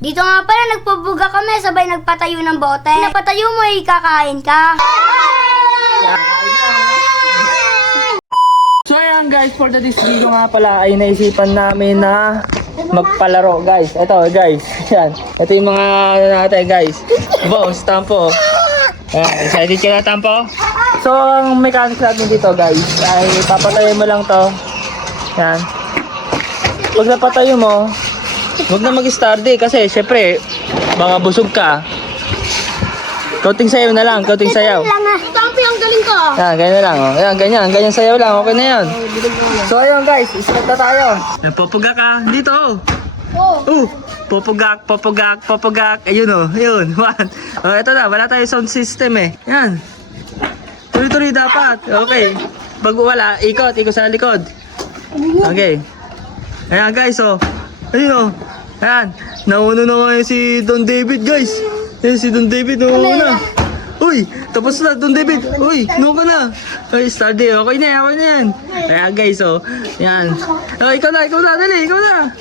Dito nga pala, nagpabuga kami, sabay nagpatayo ng bote. Napatayo mo, kakain ka. So ayan guys, for this video nga pala ay naisipan namin na magpalaro guys. Ito guys, yan. Ito yung mga ano natin guys. Boss, Tampo. Ayan, excited ka na Tampo? So ang mechanics natin dito guys ay papatayin mo lang to. Yan. Pag napatayo mo, huwag na mag-start kasi syempre baka busog ka. Kauting sayaw na lang, kauting sayaw. Tampi, ang galing ko. Yan, ganyan na lang. Oh. Yan, ganyan sayaw lang. Okay na yan. So, ayun guys, start na tayo. Napopugak ka. Dito, oh. Popugak. Ayun, oh. Ayun, one. Oh, ito na. Wala tayo sound system eh. Yan. Tuloy-tuloy dapat. Okay. Pag wala, ikot sa likod. Okay. Ayan guys, oh. Ayun, oh. Ayan. Nauna na ngayon si Don David, guys. Ayan, si Don David, nauna. Uy, tapos na, Don David. Uy, no ka na. Ay, study. Okay na yan. Kaya guys, oh. Yan. Oh, ikaw na. Dali, ikaw na.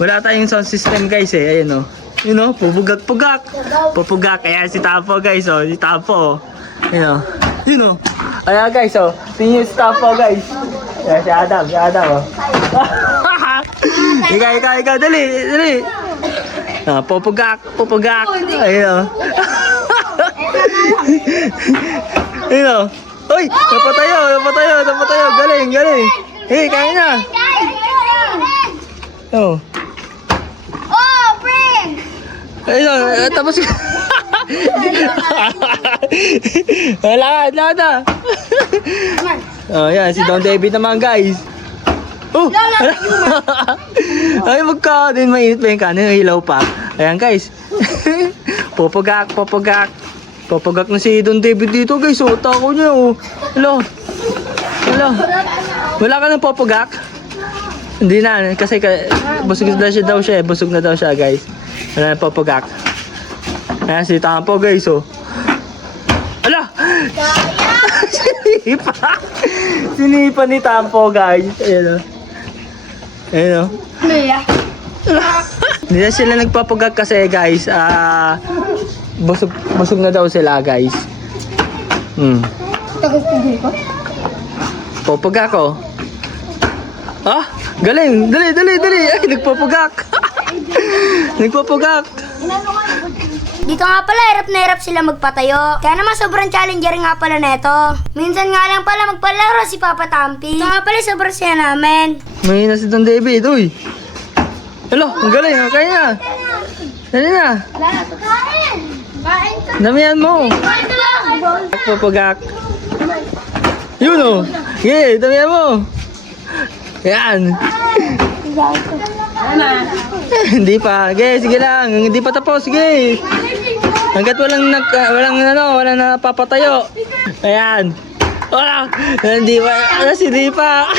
Wala tayong sound system, guys, eh. Ayan, oh. Yun, oh. Pupugak. Ayan, si Tampo, guys, oh. Si Tampo, oh. Ayan, oh. Yun, oh. Ayan, guys, oh. Tingin yung si Tampo, guys. Ayan, si Adam, oh. Ikaw. Dali. Ah, pupugak. Ayan, oh. Ayun o. Uy! Napatayo. Galing. Hey, kaya na. Oh. Oh, friend! Ayun o. Tapos. Wala na. Oh, yan. Si Don David naman, guys. Oh! Ay, magka din mainit pa yung kanin. Hilaw pa. Ayan, guys. Popogak na si Don David dito guys, oh, tako niya, oh. Hello. Wala ka ng popogak? Hindi na, kasi busog na daw siya guys. Wala ng popogak. Ayan si Tampo guys, oh. Ala! Sinipa ni Tampo guys. Ayan, oh. Hindi na sila nagpapugag kasi guys, busog na daw sila guys. Tagal-tagal ko? Popugak ko. Ah, galing. Dali. Ay, nagpapugak. Dito nga pala, hirap na hirap sila magpatayo. Kaya naman sobrang challenger nga pala neto. Minsan nga lang pala magpalaro si Papa Tampi. Ito nga pala sobrang siya namin. May na si Don David, uy. Hello, ang galing, kaya na. Dali na. Kain ka. Damihan mo. Kain ka lang. Popugak. Yun, oh. Okay, damihan mo. Yan. Hindi pa. Sige lang. Hindi pa tapos. Sige. Hanggat walang napapatayo. Ayan. Wala. Hindi pa. Hindi pa.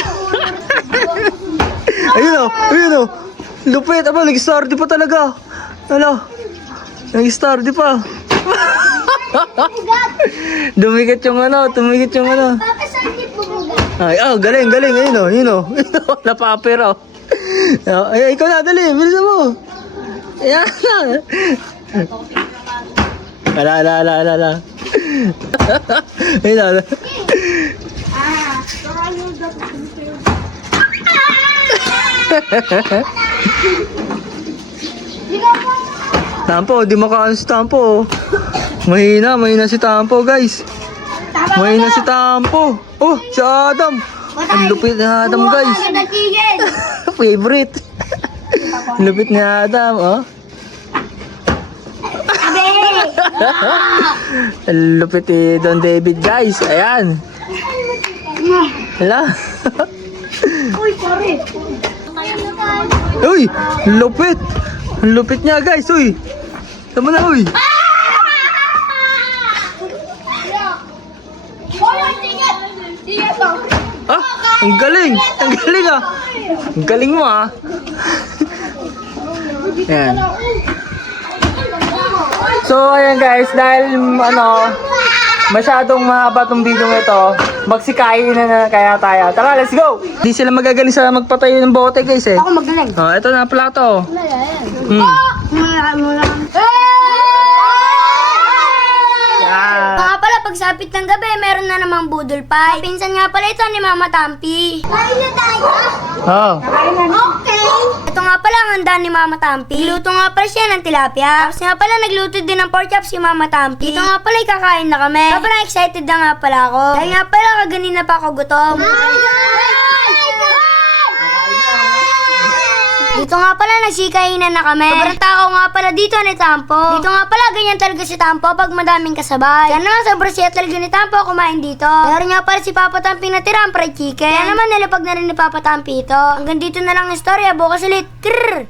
Ayun o. Lupit. Aba, nag-star di pa talaga. Nag-star di pa. Tumikit yung ano. Papa, saan di pubuga? Ay, galing. Ayun o. Napapir, oh. Ay, ikaw na, dali. Bilisan mo. Ayan na. Ala. Ayun na. Tampo, di makaano si Tampo. Mahina si Tampo, guys. Mahina si Tampo. Oh, si Adam. Ang lupit ni Adam, guys. Favorite. Lupit ni Adam, oh. Ang lupit ni Don David, guys. Ayan. Hala. Uy, sorry. Uy, lupit. Ang lupit niya, guys. Uy. Tama na, uy. Ah, ang galing ah. Ang galing mo ah. Ayan. So ayan guys, dahil masyadong mahaba tong video ito. Magsikain na kaya tayo. Tara, let's go! Di sila magagaling sa magpatayo ng bote guys eh. Ako magaling. Oh, ito na plato. Nga pala, pagsapit ng gabi, meron na namang budol pie. Pinsan nga pala ito ni Mama Tampi. Kain na tayo? Oh. Okay. Ito nga pala ang handa ni Mama Tampi. Luto nga pala siya ng tilapia. Tapos nga pala, nagluto din ng pork chop si Mama Tampi. Ito nga pala, kakain na kami. Kaya pala, excited na nga pala ako. Dahil nga pala, kaganina pa ako gutom. Dito nga pala, nagsikainan na kami. Sobrang tao nga pala dito ni Tampo. Dito nga pala, ganyan talaga si Tampo pag madaming kasabay. Kaya naman, sobrang siya talaga ni Tampo kumain dito. Meron nga pala si Papa Tampi natira ang fried chicken. Kaya naman, nilapag na rin ni Papa Tampi ito. Hanggang dito na lang ang istorya. Bukas ulit. Krrr!